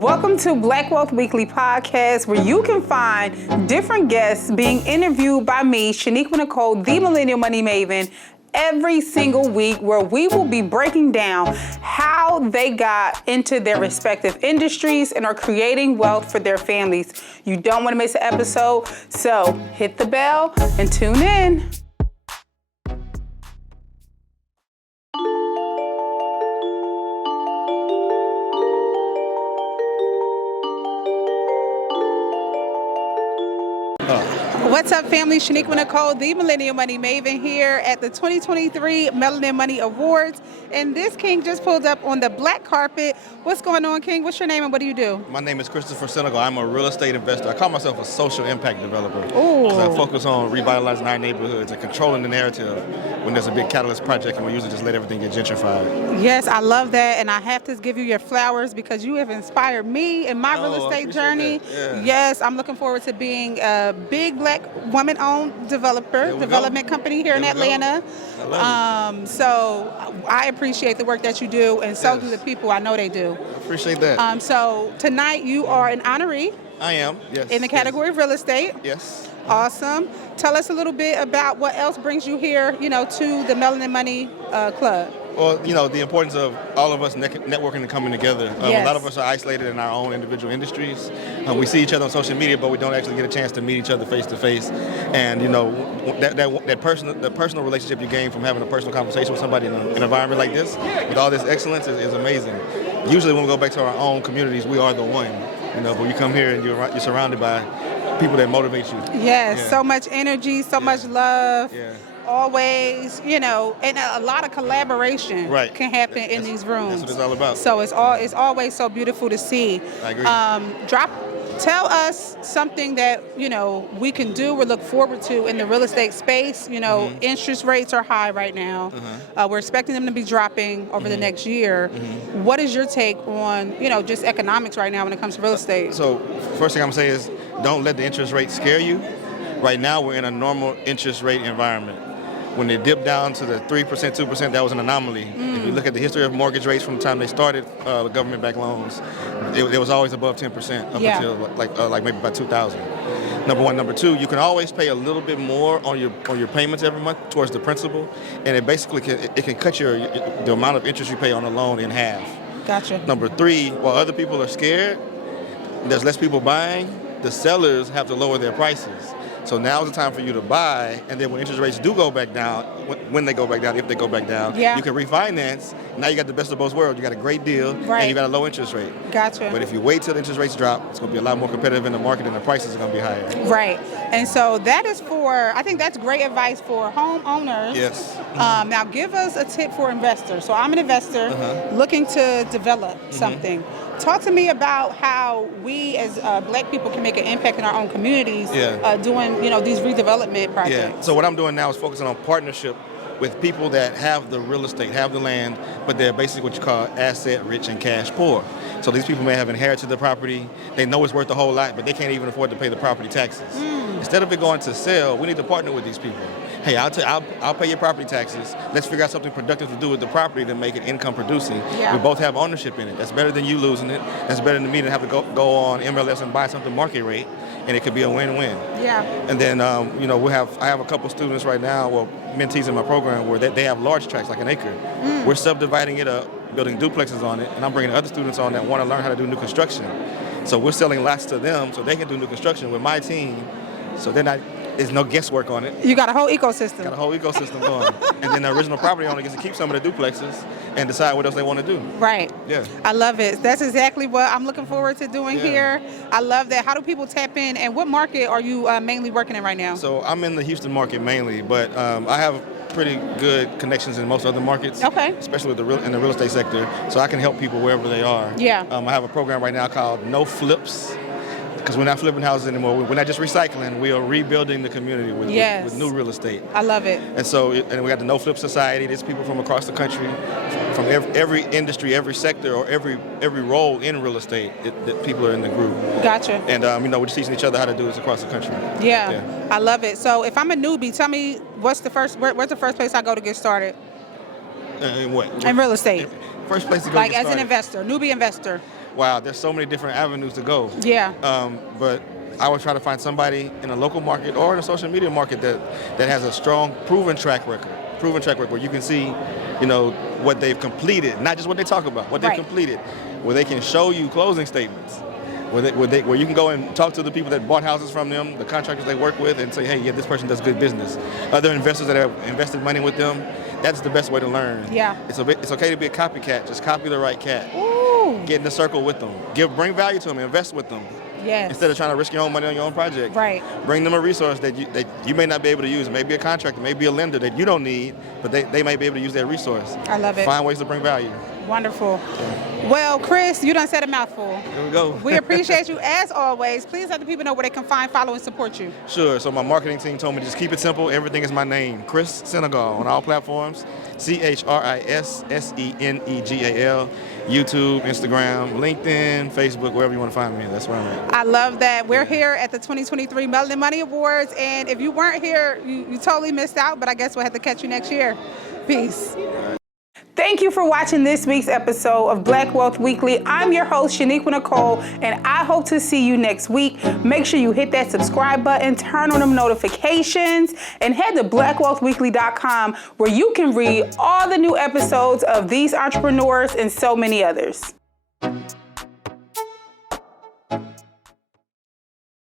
Welcome to Black Wealth Weekly Podcast, where you can find different guests being interviewed by me, Shaniqua Nicole, the Millennial Money Maven, every single week, where we will be breaking down how they got into their respective industries and are creating wealth for their families. You don't want to miss an episode, so hit the bell and tune in. What's up, family? Shaniqua Nicole, the Millennial Money Maven, here at the 2023 Melanin Money Awards. And this king just pulled up on the black carpet. What's going on, King? What's your name and what do you do? My name is Christopher Senegal. I'm a real estate investor. I call myself a social impact developer. Ooh. So I focus on revitalizing our neighborhoods and controlling the narrative when there's a big catalyst project, and we usually just let everything get gentrified. Yes, I love that. And I have to give you your flowers because you have inspired me in my real estate journey. Yeah. Yes, I'm looking forward to being a big black woman-owned development company here in Atlanta. So I appreciate the work that you do, and so do the people. I know they do. I appreciate that. So tonight you are an honoree. I am, yes. In the category of real estate. Yes. Awesome. Tell us a little bit about what else brings you here, to the Melanin Money Club. Well, the importance of all of us networking and coming together. Yes. A lot of us are isolated in our own individual industries. We see each other on social media, but we don't actually get a chance to meet each other face to face. And that personal relationship you gain from having a personal conversation with somebody in an environment like this, with all this excellence, is amazing. Usually, when we go back to our own communities, we are the one. But you come here and you're surrounded by people that motivate you. Yes, yeah. So much energy, so much love. Yeah. Always, and a lot of collaboration can happen in these rooms. That's what it's all about. So it's always so beautiful to see. I agree. Tell us something that, we can do or look forward to in the real estate space. Interest rates are high right now. We're expecting them to be dropping over the next year. What is your take on, just economics right now when it comes to real estate? So first thing I'm going to say is don't let the interest rate scare you. Right now we're in a normal interest rate environment. When they dipped down to the 3%, 2%, that was an anomaly. If you look at the history of mortgage rates from the time they started government-backed loans, it was always above 10% up until like maybe by 2000. Number one. Number two, you can always pay a little bit more on your payments every month towards the principal, and it basically can cut the amount of interest you pay on a loan in half. Gotcha. Number three, while other people are scared, there's less people buying, the sellers have to lower their prices. So now's the time for you to buy, and then when interest rates do go back down, when they go back down, if they go back down, you can refinance. Now you got the best of both worlds. You got a great deal, and you got a low interest rate. Gotcha. But if you wait till the interest rates drop, it's going to be a lot more competitive in the market, and the prices are going to be higher. Right. And so that is I think that's great advice for homeowners. Yes. Now give us a tip for investors. So I'm an investor looking to develop something. Talk to me about how we as black people can make an impact in our own communities doing, these redevelopment projects. Yeah. So what I'm doing now is focusing on partnership with people that have the real estate, have the land, but they're basically what you call asset rich and cash poor. So these people may have inherited the property, they know it's worth a whole lot, but they can't even afford to pay the property taxes. Instead of it going to sell, we need to partner with these people. Hey, I'll pay your property taxes. Let's figure out something productive to do with the property to make it income producing. Yeah. We both have ownership in it. That's better than you losing it. That's better than me to have to go on MLS and buy something market rate, and it could be a win-win. Yeah. And then, I have a couple students right now, mentees in my program, where they have large tracts, like an acre. We're subdividing it up, building duplexes on it, and I'm bringing other students on that want to learn how to do new construction. So we're selling lots to them so they can do new construction with my team, so there's no guesswork on it. You got a whole ecosystem. Got a whole ecosystem going. And then the original property owner gets to keep some of the duplexes and decide what else they want to do. Right. Yeah. I love it. That's exactly what I'm looking forward to doing here. I love that. How do people tap in, and what market are you mainly working in right now? So I'm in the Houston market mainly, but I have pretty good connections in most other markets. Okay. Especially in the real estate sector, so I can help people wherever they are. Yeah. I have a program right now called No Flips, because we're not flipping houses anymore. We're not just recycling. We are rebuilding the community with new real estate. I love it. And so, and we got the No Flip Society. There's people from across the country, from every industry, every sector, or every role in real estate. That people are in the group. Gotcha. And we're just teaching each other how to do this across the country. Yeah. I love it. So if I'm a newbie, tell me where's the first place I go to get started? In what? In real estate. First place to go. Like as an investor, newbie investor. wow, there's so many different avenues to go. Yeah. But I would try to find somebody in a local market or in a social media market that has a strong, proven track record where you can see, what they've completed, not just what they talk about, what they've completed, where they can show you closing statements, where you can go and talk to the people that bought houses from them, the contractors they work with, and say, hey, yeah, this person does good business. Other investors that have invested money with them, that's the best way to learn. Yeah. It's okay to be a copycat. Just copy the right cat. Ooh. Get in the circle with them. Bring value to them. Invest with them. Yes. Instead of trying to risk your own money on your own project. Right. Bring them a resource that you may not be able to use. Maybe a contractor, maybe a lender that you don't need, but they may be able to use that resource. I love it. Find ways to bring value. Wonderful. Well, Chris, you done said a mouthful. Here we go. We appreciate you as always. Please let the people know where they can find, follow, and support you. Sure. So my marketing team told me just keep it simple. Everything is my name, Chris Senegal, on all platforms. ChrisSenegal. YouTube, Instagram, LinkedIn, Facebook, wherever you want to find me. That's where I'm at. I love that. We're here at the 2023 Melanin Money Awards, and if you weren't here, you totally missed out, but I guess we'll have to catch you next year. Peace. Thank you for watching this week's episode of Black Wealth Weekly. I'm your host, Shaniqua Nicole, and I hope to see you next week. Make sure you hit that subscribe button, turn on them notifications, and head to blackwealthweekly.com where you can read all the new episodes of these entrepreneurs and so many others.